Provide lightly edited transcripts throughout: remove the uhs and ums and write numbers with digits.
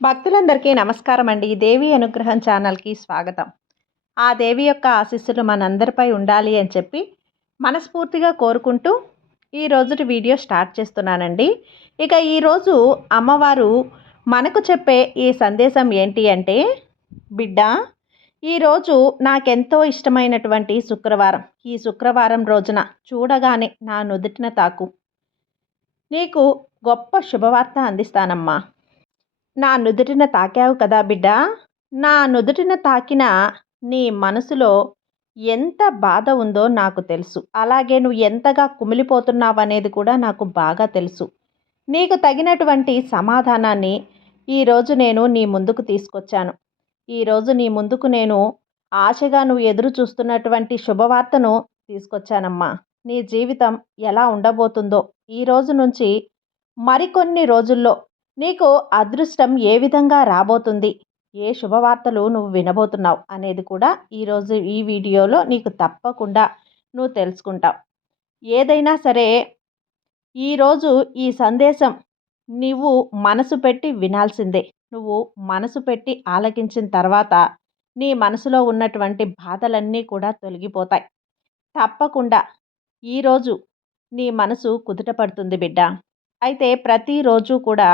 భక్తులందరికీ నమస్కారం అండి. దేవి అనుగ్రహం ఛానల్‌కి స్వాగతం. ఆ దేవి యొక్క ఆశీస్సులు మనందరిపై ఉండాలి అని చెప్పి మనస్ఫూర్తిగా కోరుకుంటూ ఈ రోజుటి వీడియో స్టార్ట్ చేస్తున్నానండి. ఇక ఈరోజు అమ్మవారు మనకు చెప్పే ఈ సందేశం ఏంటి అంటే, బిడ్డ, ఈరోజు నాకెంతో ఇష్టమైనటువంటి శుక్రవారం. ఈ శుక్రవారం రోజున చూడగానే నా నుదుటిన తాకు. నీకు గొప్ప శుభవార్త అందిస్తానమ్మా. నా నుదుటిన తాకావు కదా బిడ్డ. నా నుదుటిన తాకిన నీ మనసులో ఎంత బాధ ఉందో నాకు తెలుసు. అలాగే నువ్వు ఎంతగా కుమిలిపోతున్నావనేది కూడా నాకు బాగా తెలుసు. నీకు తగినటువంటి సమాధానాన్ని ఈరోజు నేను నీ ముందుకు తీసుకొచ్చాను. ఈరోజు నీ ముందుకు నేను ఆశగా నువ్వు ఎదురు చూస్తున్నటువంటి శుభవార్తను తీసుకొచ్చానమ్మా. నీ జీవితం ఎలా ఉండబోతుందో ఈ రోజు నుంచి మరికొన్ని రోజుల్లో నీకు అదృష్టం ఏ విధంగా రాబోతుంది, ఏ శుభవార్తలు నువ్వు వినబోతున్నావు అనేది కూడా ఈరోజు ఈ వీడియోలో నీకు తప్పకుండా నువ్వు తెలుసుకుంటావు. ఏదైనా సరే ఈరోజు ఈ సందేశం నువ్వు మనసు పెట్టి వినాల్సిందే. నువ్వు మనసు పెట్టి ఆలకించిన తర్వాత నీ మనసులో ఉన్నటువంటి బాధలన్నీ కూడా తొలగిపోతాయి. తప్పకుండా ఈరోజు నీ మనసు కుదుట పడుతుంది బిడ్డ. అయితే ప్రతిరోజు కూడా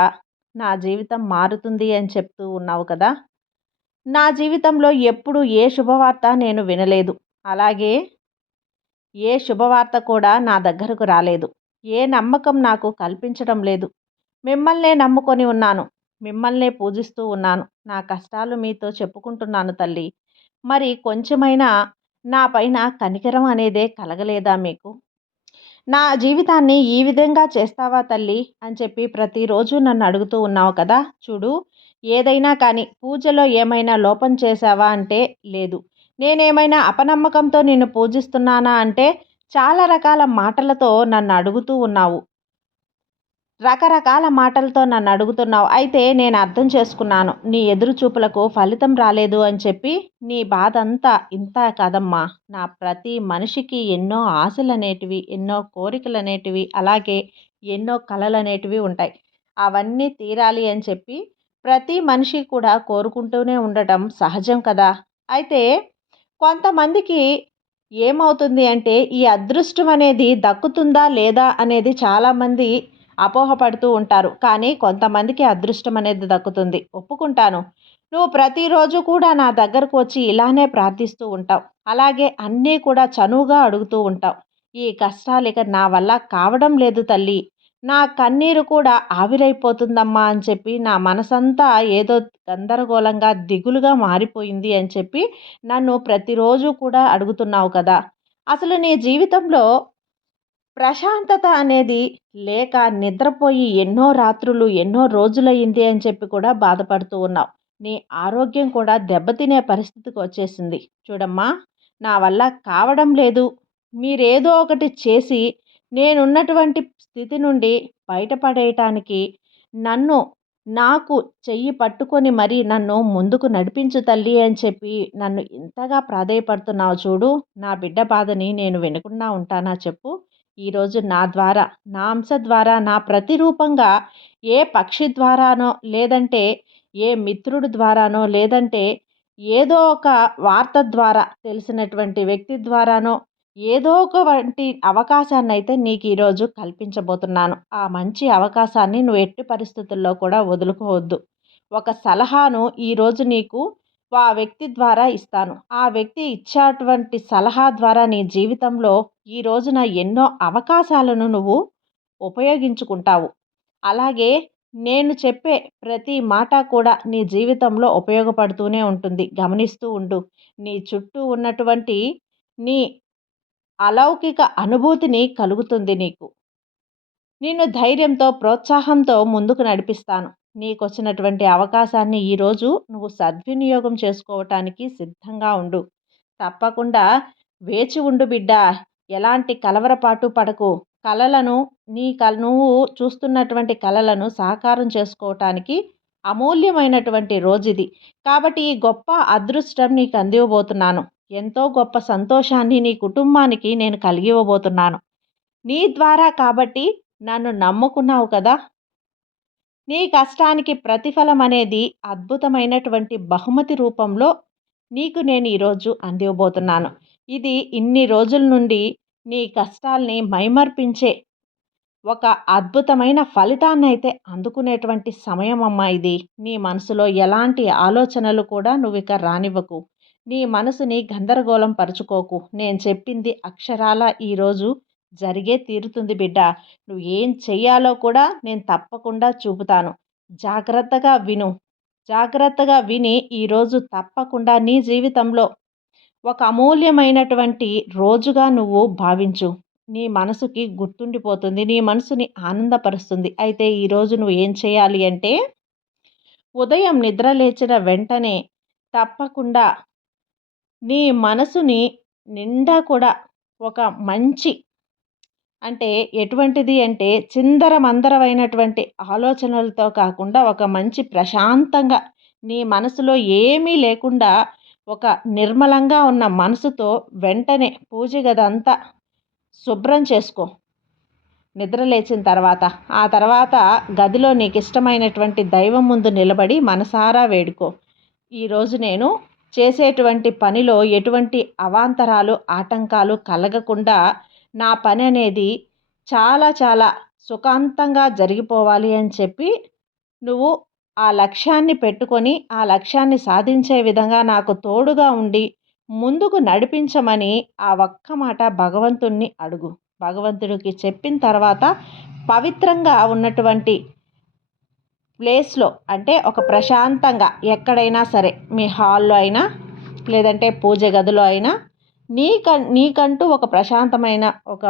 నా జీవితం మారుతుంది అని చెప్తూ ఉన్నావు కదా. నా జీవితంలో ఎప్పుడు ఏ శుభవార్త నేను వినలేదు. అలాగే ఏ శుభవార్త కూడా నా దగ్గరకు రాలేదు. ఏ నమ్మకం నాకు కల్పించడం లేదు. మిమ్మల్నే నమ్ముకొని ఉన్నాను. మిమ్మల్నే పూజిస్తూ ఉన్నాను. నా కష్టాలు మీతో చెప్పుకుంటున్నాను తల్లి. మరి కొంచెమైనా నా పైన కనికరం అనేదే కలగలేదా మీకు? నా జీవితాన్ని ఈ విధంగా చేస్తావా తల్లి అని చెప్పి ప్రతిరోజు నన్ను అడుగుతూ ఉన్నావు కదా. చూడు, ఏదైనా కానీ పూజలో ఏమైనా లోపం చేశావా అంటే లేదు. నేనేమైనా అపనమ్మకంతో నిన్ను పూజిస్తున్నానా అంటే చాలా రకాల మాటలతో నన్ను అడుగుతూ ఉన్నావు. రకరకాల మాటలతో నన్ను అడుగుతున్నావు. అయితే నేను అర్థం చేసుకున్నాను. నీ ఎదురు చూపులకు ఫలితం రాలేదు అని చెప్పి నీ బాధ అంతా ఇంత కాదమ్మా. నా ప్రతి మనిషికి ఎన్నో ఆశలనేటివి, ఎన్నో కోరికలనేటివి, అలాగే ఎన్నో కలలనేటివి ఉంటాయి. అవన్నీ తీరాలి అని చెప్పి ప్రతి మనిషి కూడా కోరుకుంటూనే ఉండటం సహజం కదా. అయితే కొంతమందికి ఏమవుతుంది అంటే ఈ అదృష్టం అనేది దక్కుతుందా లేదా అనేది చాలామంది అపోహపడుతూ ఉంటారు. కానీ కొంతమందికి అదృష్టం అనేది దక్కుతుంది. ఒప్పుకుంటాను. నువ్వు ప్రతిరోజు కూడా నా దగ్గరకు వచ్చి ఇలానే ప్రార్థిస్తూ ఉంటావు. అలాగే అన్నీ కూడా చనువుగా అడుగుతూ ఉంటావు. ఈ కష్టాలు ఇక నా వల్ల కావడం లేదు తల్లి. నా కన్నీరు కూడా ఆవిరైపోతుందమ్మా అని చెప్పి నా మనసంతా ఏదో గందరగోళంగా దిగులుగా మారిపోయింది అని చెప్పి నన్ను ప్రతిరోజు కూడా అడుగుతున్నావు కదా. అసలు నీ జీవితంలో ప్రశాంతత అనేది లేక నిద్రపోయి ఎన్నో రాత్రులు, ఎన్నో రోజులయ్యింది అని చెప్పి కూడా బాధపడుతూ ఉన్నావు. నీ ఆరోగ్యం కూడా దెబ్బతినే పరిస్థితికి వచ్చేసింది. చూడమ్మా, నా వల్ల కావడం లేదు. మీరేదో ఒకటి చేసి నేనున్నటువంటి స్థితి నుండి బయటపడేయటానికి నన్ను నాకు చెయ్యి పట్టుకొని మరి నన్ను ముందుకు నడిపించు తల్లి అని చెప్పి నన్ను ఇంతగా ప్రాధేయపడుతున్నావు చూడు. నా బిడ్డ బాధని నేను వినకుండా ఉంటానా చెప్పు? ఈరోజు నా ద్వారా, నా అంశ ద్వారా, నా ప్రతిరూపంగా ఏ పక్షి ద్వారానో, లేదంటే ఏ మిత్రుడి ద్వారానో, లేదంటే ఏదో ఒక వార్త ద్వారా తెలిసినటువంటి వ్యక్తి ద్వారానో ఏదో ఒక వంటి అవకాశాన్ని అయితే నీకు ఈరోజు కల్పించబోతున్నాను. ఆ మంచి అవకాశాన్ని నువ్వు ఎట్టి పరిస్థితుల్లో కూడా వదులుకోవద్దు. ఒక సలహాను ఈరోజు నీకు ఆ వ్యక్తి ద్వారా ఇస్తాను. ఆ వ్యక్తి ఇచ్చేటువంటి సలహా ద్వారా నీ జీవితంలో ఈ రోజున ఎన్నో అవకాశాలను నువ్వు ఉపయోగించుకుంటావు. అలాగే నేను చెప్పే ప్రతి మాట కూడా నీ జీవితంలో ఉపయోగపడుతూనే ఉంటుంది. గమనిస్తూ ఉండు. నీ చుట్టూ ఉన్నటువంటి నీ అలౌకిక అనుభూతిని కలుగుతుంది నీకు. నిన్ను ధైర్యంతో, ప్రోత్సాహంతో ముందుకు నడిపిస్తాను. నీకొచ్చినటువంటి అవకాశాన్ని ఈరోజు నువ్వు సద్వినియోగం చేసుకోవటానికి సిద్ధంగా ఉండు. తప్పకుండా వేచి ఉండు బిడ్డ. ఎలాంటి కలవరపాటు పడకు. కలలను నువ్వు చూస్తున్నటువంటి కలలను సాకారం చేసుకోవటానికి అమూల్యమైనటువంటి రోజుది. కాబట్టి ఈ గొప్ప అదృష్టం నీకు అందివ్వబోతున్నాను. ఎంతో గొప్ప సంతోషాన్ని నీ కుటుంబానికి నేను కలిగివ్వబోతున్నాను. నీ ద్వారా కాబట్టి నన్ను నమ్ముకున్నావు కదా. నీ కష్టానికి ప్రతిఫలం అనేది అద్భుతమైనటువంటి బహుమతి రూపంలో నీకు నేను ఈరోజు అందివ్వబోతున్నాను. ఇది ఇన్ని రోజుల నుండి నీ కష్టాల్ని మైమర్పించే ఒక అద్భుతమైన ఫలితాన్నయితే అందుకునేటువంటి సమయం అమ్మా ఇది. నీ మనసులో ఎలాంటి ఆలోచనలు కూడా నువ్విక రానివ్వకు. నీ మనసుని గందరగోళం పరుచుకోకు. నేను చెప్పింది అక్షరాల ఈరోజు జరిగే తీరుతుంది బిడ్డ. నువ్వు ఏం చెయ్యాలో కూడా నేను తప్పకుండా చూపుతాను. జాగ్రత్తగా విను. జాగ్రత్తగా విని ఈరోజు తప్పకుండా నీ జీవితంలో ఒక అమూల్యమైనటువంటి రోజుగా నువ్వు భావించు. నీ మనసుకి గుర్తుండిపోతుంది. నీ మనసుని ఆనందపరుస్తుంది. అయితే ఈరోజు నువ్వు ఏం చేయాలి అంటే, ఉదయం నిద్ర లేచిన వెంటనే తప్పకుండా నీ మనసుని నిండా కూడా ఒక మంచి అంటే ఎటువంటిది అంటే చిందరమందరమైనటువంటి ఆలోచనలతో కాకుండా ఒక మంచి ప్రశాంతంగా నీ మనసులో ఏమీ లేకుండా ఒక నిర్మలంగా ఉన్న మనసుతో వెంటనే పూజ గదంతా శుభ్రం చేసుకో నిద్ర లేచిన తర్వాత. ఆ తర్వాత గదిలో నీకు ఇష్టమైనటువంటి దైవం ముందు నిలబడి మనసారా వేడుకో. ఈరోజు నేను చేసేటువంటి పనిలో ఎటువంటి అవాంతరాలు ఆటంకాలు కలగకుండా నా పని అనేది చాలా చాలా సుఖాంతంగా జరిగిపోవాలి అని చెప్పి నువ్వు ఆ లక్ష్యాన్ని పెట్టుకొని ఆ లక్ష్యాన్ని సాధించే విధంగా నాకు తోడుగా ఉండి ముందుకు నడిపించమని ఆ ఒక్క మాట భగవంతుణ్ణి అడుగు. భగవంతుడికి చెప్పిన తర్వాత పవిత్రంగా ఉన్నటువంటి ప్లేస్లో అంటే ఒక ప్రశాంతంగా ఎక్కడైనా సరే మీ హాల్లో అయినా లేదంటే పూజ గదిలో అయినా నీకంటూ ఒక ప్రశాంతమైన ఒక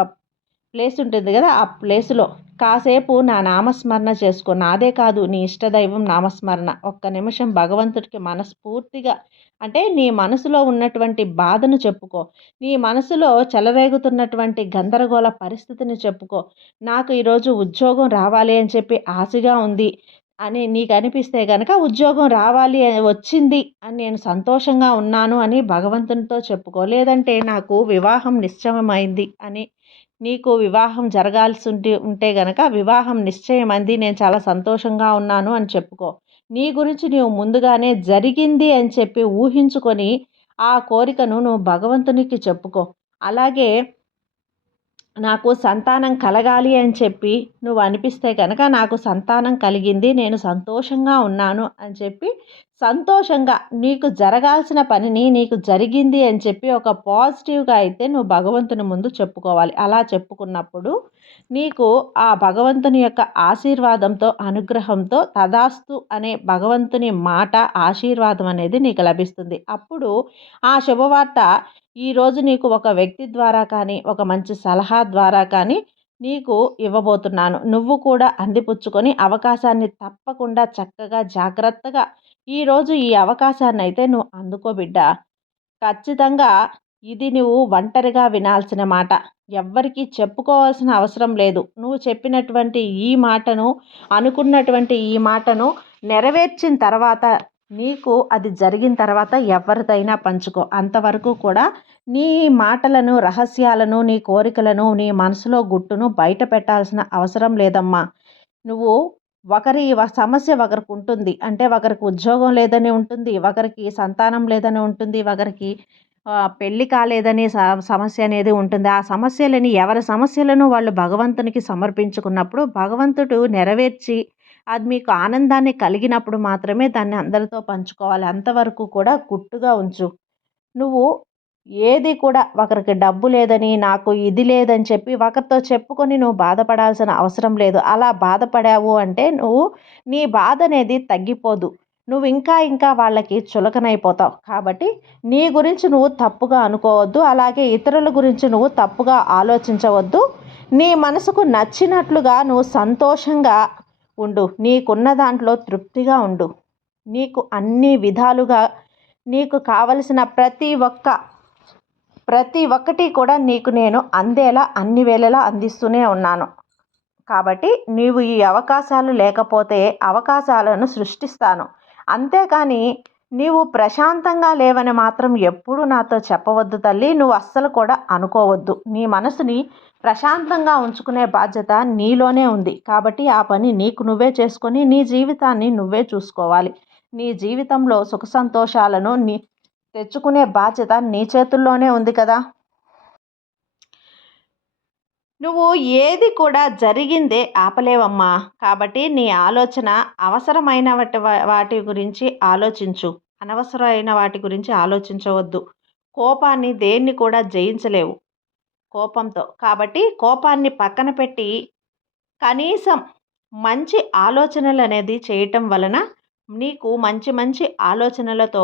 ప్లేస్ ఉంటుంది కదా, ఆ ప్లేస్లో కాసేపు నా నామస్మరణ చేసుకో. నాదే కాదు, నీ ఇష్టదైవం నామస్మరణ ఒక్క నిమిషం భగవంతుడికి మనస్ఫూర్తిగా అంటే నీ మనసులో ఉన్నటువంటి బాధను చెప్పుకో. నీ మనసులో చెలరేగుతున్నటువంటి గందరగోళ పరిస్థితిని చెప్పుకో. నాకు ఈరోజు ఉద్యోగం రావాలి అని చెప్పి ఆశగా ఉంది అని నీకు అనిపిస్తే కనుక ఉద్యోగం రావాలి వచ్చింది అని నేను సంతోషంగా ఉన్నాను అని భగవంతునితో చెప్పుకో. లేదంటే నాకు వివాహం నిశ్చయమైంది అని నీకు వివాహం జరగాల్సి ఉంటే గనక వివాహం నిశ్చయమైంది, నేను చాలా సంతోషంగా ఉన్నాను అని చెప్పుకో. నీ గురించి నీవు ముందుగానే జరిగింది అని చెప్పి ఊహించుకొని ఆ కోరికను నువ్వు భగవంతునికి చెప్పుకో. అలాగే నాకు సంతానం కలగాలి అని చెప్పి నువ్వు అనిపిస్తే కనుక నాకు సంతానం కలిగింది, నేను సంతోషంగా ఉన్నాను అని చెప్పి సంతోషంగా నీకు జరగాల్సిన పనిని నీకు జరిగింది అని చెప్పి ఒక పాజిటివ్గా అయితే నువ్వు భగవంతుని ముందు చెప్పుకోవాలి. అలా చెప్పుకున్నప్పుడు నీకు ఆ భగవంతుని యొక్క ఆశీర్వాదంతో అనుగ్రహంతో తదాస్తు అనే భగవంతుని మాట ఆశీర్వాదం అనేది నీకు లభిస్తుంది. అప్పుడు ఆ శుభవార్త ఈరోజు నీకు ఒక వ్యక్తి ద్వారా కానీ ఒక మంచి సలహా ద్వారా కానీ నీకు ఇవ్వబోతున్నాను. నువ్వు కూడా అందిపుచ్చుకొని అవకాశాన్ని తప్పకుండా చక్కగా జాగ్రత్తగా ఈరోజు ఈ అవకాశాన్ని అయితే నువ్వు అందుకో బిడ్డ. ఖచ్చితంగా ఇది నువ్వు ఒంటరిగా వినాల్సిన మాట. ఎవ్వరికీ చెప్పుకోవాల్సిన అవసరం లేదు. నువ్వు చెప్పినటువంటి ఈ మాటను అనుకున్నటువంటి ఈ మాటను నెరవేర్చిన తర్వాత నీకు అది జరిగిన తర్వాత ఎవరిదైనా పంచుకో. అంతవరకు కూడా నీ మాటలను రహస్యాలను నీ కోరికలను నీ మనసులో గుట్టును బయట పెట్టాల్సిన అవసరం లేదమ్మా. నువ్వు ఒకరి సమస్య ఒకరికి ఉంటుంది. అంటే ఒకరికి ఉద్యోగం లేదని ఉంటుంది, ఒకరికి సంతానం లేదని ఉంటుంది, ఒకరికి పెళ్ళి కాలేదని సమస్య అనేది ఉంటుంది. ఆ సమస్యలని ఎవరి సమస్యలను వాళ్ళు భగవంతునికి సమర్పించుకున్నప్పుడు భగవంతుడు నెరవేర్చి అది మీకు ఆనందాన్ని కలిగినప్పుడు మాత్రమే దాన్ని అందరితో పంచుకోవాలి. అంతవరకు కూడా గుట్టుగా ఉంచు. నువ్వు ఏది కూడా ఒకరికి డబ్బు లేదని నాకు ఇది లేదని చెప్పి ఒకరితో చెప్పుకొని నువ్వు బాధపడాల్సిన అవసరం లేదు. అలా బాధపడావు అంటే నువ్వు నీ బాధ అనేది తగ్గిపోదు. నువ్వు ఇంకా ఇంకా వాళ్ళకి చులకనైపోతావు. కాబట్టి నీ గురించి నువ్వు తప్పుగా అనుకోవద్దు. అలాగే ఇతరుల గురించి నువ్వు తప్పుగా ఆలోచించవద్దు. నీ మనసుకు నచ్చినట్లుగా నువ్వు సంతోషంగా ఉండు. నీకున్న దాంట్లో తృప్తిగా ఉండు. నీకు అన్ని విధాలుగా నీకు కావలసిన ప్రతి ఒక్కటి కూడా నీకు నేను అందేలా అన్ని వేళలా అందిస్తూనే ఉన్నాను. కాబట్టి నీవు ఈ అవకాశాలు లేకపోతే అవకాశాలను సృష్టిస్తాను. అంతేకాని నీవు ప్రశాంతంగా లేవని మాత్రం ఎప్పుడూ నాతో చెప్పవద్దు తల్లి. నువ్వు అస్సలు కూడా అనుకోవద్దు. నీ మనసుని ప్రశాంతంగా ఉంచుకునే బాధ్యత నీలోనే ఉంది. కాబట్టి ఆ పని నీకు నువ్వే చేసుకొని నీ జీవితాన్ని నువ్వే చూసుకోవాలి. నీ జీవితంలో సుఖ సంతోషాలను తెచ్చుకునే బాధ్యత నీ చేతుల్లోనే ఉంది కదా! నువ్వు ఏది కూడా జరిగిందే ఆపలేవమ్మా. కాబట్టి నీ ఆలోచన అవసరమైన వాటి గురించి ఆలోచించు. అనవసరమైన వాటి గురించి ఆలోచించవద్దు. కోపాన్ని దేన్ని కూడా జయించలేవు కోపంతో. కాబట్టి కోపాన్ని పక్కన పెట్టి కనీసం మంచి ఆలోచనలనేది చేయటం వలన నీకు మంచి మంచి ఆలోచనలతో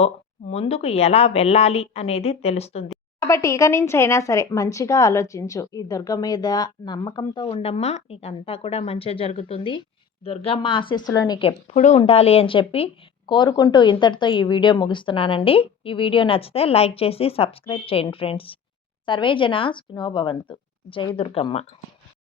ముందుకు ఎలా వెళ్ళాలి అనేది తెలుస్తుంది. కాబట్టి ఇక నుంచైనా సరే మంచిగా ఆలోచించు. ఈ దుర్గ మీద నమ్మకంతో ఉండమ్మా. నీకంతా కూడా మంచే జరుగుతుంది. దుర్గమ్మ ఆశీస్సులు నీకెప్పుడూ ఉండాలి అని చెప్పి కోరుకుంటూ ఇంతటితో ఈ వీడియో ముగిస్తున్నానండి. ఈ వీడియో నచ్చితే లైక్ చేసి సబ్స్క్రైబ్ చేయండి ఫ్రెండ్స్. సర్వే జన సుఖినో భవంతు. జై దుర్గమ్మ.